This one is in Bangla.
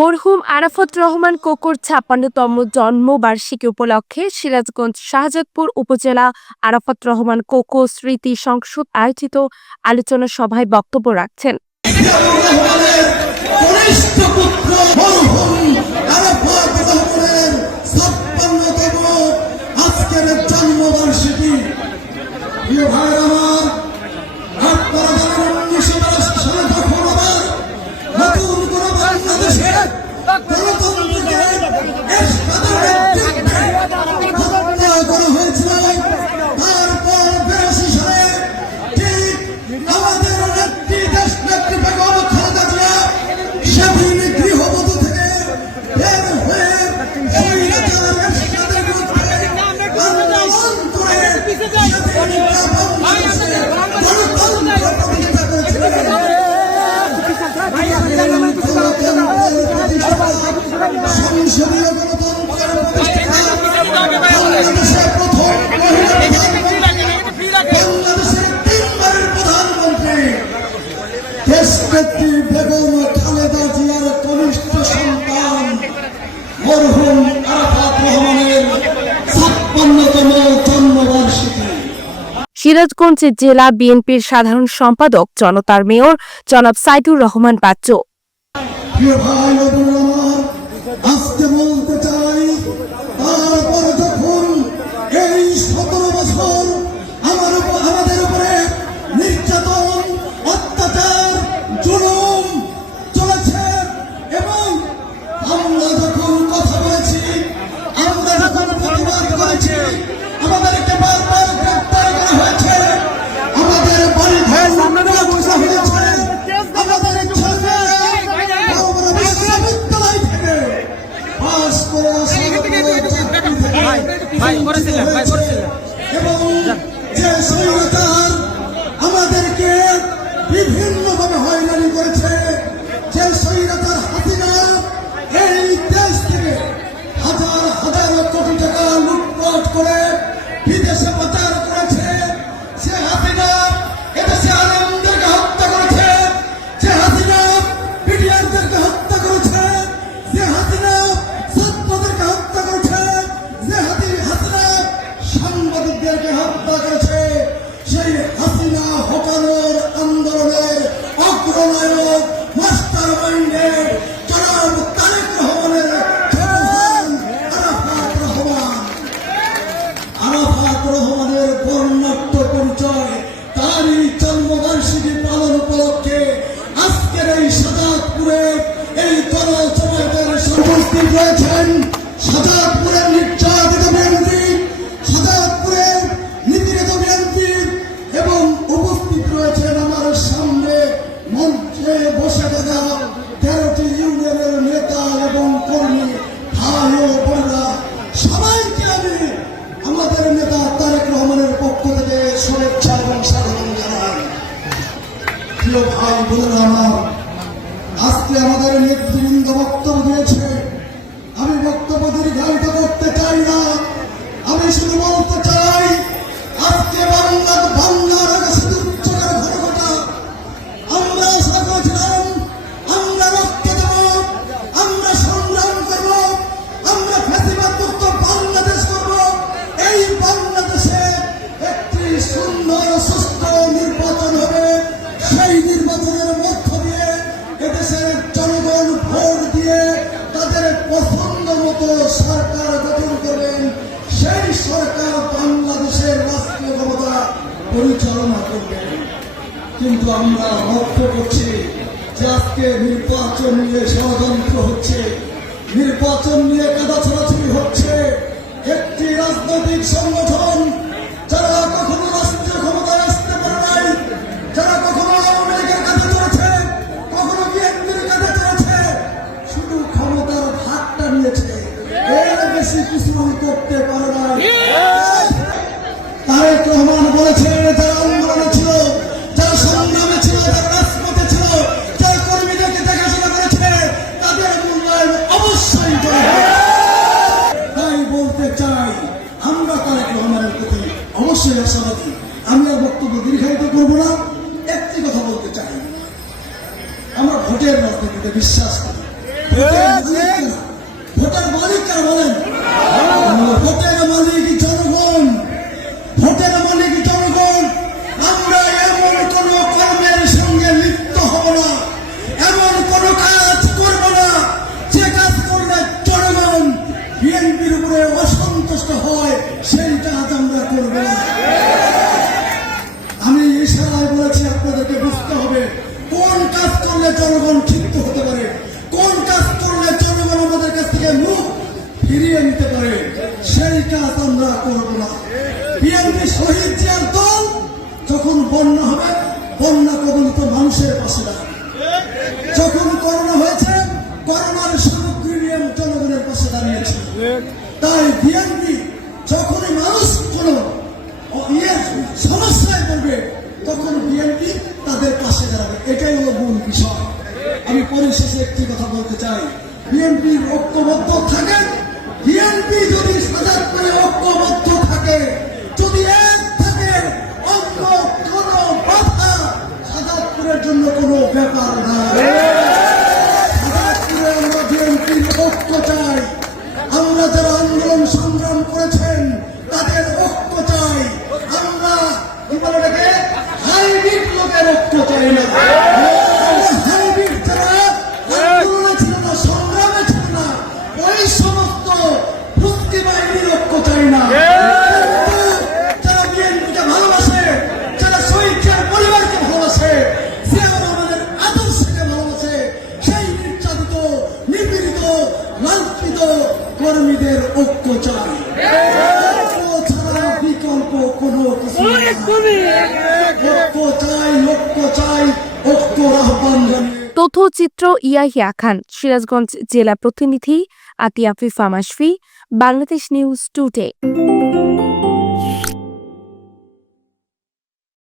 মরহুম আরাফত রহমান কোকর ছাপ্পান্নতম জন্মবার্ষিকী উপলক্ষে সিরাজগঞ্জ শাহজাদপুর উপজেলা আরাফত রহমান কোকো স্মৃতি সংসদ আয়োজিত আলোচনা সভায় বক্তব্য রাখছেন। রহমানের সংসদীয় গণতন্ত্রের বাংলাদেশের প্রথম মহিলা বাংলাদেশের তিনবারের প্রধানমন্ত্রী দেশনেত্রী বেগম খালেদা জিয়ার কনিষ্ঠ সন্তান মরহুম আরাফাত রহমানের ছাপ্পান্নতম জন্মবার্ষিকী সিরাজগঞ্জ জেলা বিএনপির সাধারণ সম্পাদক জনতার মেয়র জনাব সাইদুর রহমান বাচ্চু। প্রিয় যে স্বৈরতার আমাদেরকে বিভিন্নভাবে হয়রানি করেছে রয়েছেন সাজাদপুরের নির্যাতিত বিএনপি, সাজাদপুরের নিপীড়িত বিএনপি এবং উপস্থিত রয়েছেন আমার সামনে মঞ্চে বসে থাকা তেরোটি ইউনিয়নের নেতা এবং কর্মী, ভাই ও বোনেরা। সবাইকে আমি আমাদের নেতা তারেক রহমানের পক্ষ থেকে শুভেচ্ছা এবং স্বাগতম জানাই। প্রিয় ভাই, বোনেরা আমার, আজকে আমাদের নেতৃবৃন্দ বক্তব্য দিয়েছে আমি বক্তব্য করতে চাই না। আমি শুধু বলতে চাই কিন্তু আমরা লক্ষ্য করছি। যে আজকে নির্বাচন নিয়ে ষড়যন্ত্র হচ্ছে। নির্বাচন নিয়ে কাদা ছড়াছড়ি হচ্ছে। একটি রাজনৈতিক সংগঠন যারা কখনো রাষ্ট্রীয় ক্ষমতায় আসতে পারে নাই, যারা কখনো আওয়ামী লীগের কাছে চলেছে কখনো বিএনপির কাছে চলেছে শুধু ক্ষমতার ভাগটা নিয়েছে। এর বেশি কিছু করতে পারে না তারেক রহমান বলেছেন, যারা চাই আমরা তারেক রহমানের প্রতি অবশ্যই আশাবাদী। আমি আর বক্তব্য দীর্ঘায়িত করব না একটি কথা বলতে চাই। আমরা ভোটের রাজনীতিতে বিশ্বাস করি। ভোটার মালিক কারা বলেন বিএনপির উপরে অসন্তুষ্ট হয় সেই কাজ আমরা করব আমি ইশারায় বলেছি আপনাদেরকে বুঝতে হবে, কোন কাজ করলে জনগণ ক্ষিপ্ত হতে পারে? কোন কাজ করলে জনগণ আমাদের কাছ থেকে মুখ ফিরিয়ে নিতে পারে? সেই কাজ আমরা করব না। বিএনপি শহীদ জিয়ার দল যখন বন্যা হবে, বন্যা কবলিত মানুষের পাশে দাঁড়াবে। তাই বিএনপি যখনই মানুষ কোনো সমস্যায় পড়বে, তখন বিএনপি তাদের পাশে দাঁড়াবে। এটাই হলো মূল বিষয়। আমি পরিশেষে একটি কথা বলতে চাই। বিএনপি ঐক্যবদ্ধ থাকে। বিএনপি যদি সাজাত করে ঐক্যবদ্ধ থাকে, যদি এক থাকে, অন্য কোনো বাধা সাজাতপুরের জন্য কোনো ব্যাপার না। তথ্যচিত্র ইয়াহিয়া খান সিরাজগঞ্জ জেলা প্রতিনিধি আতিয়া ফিফা মাসফি বাংলাদেশ নিউজ টুডে।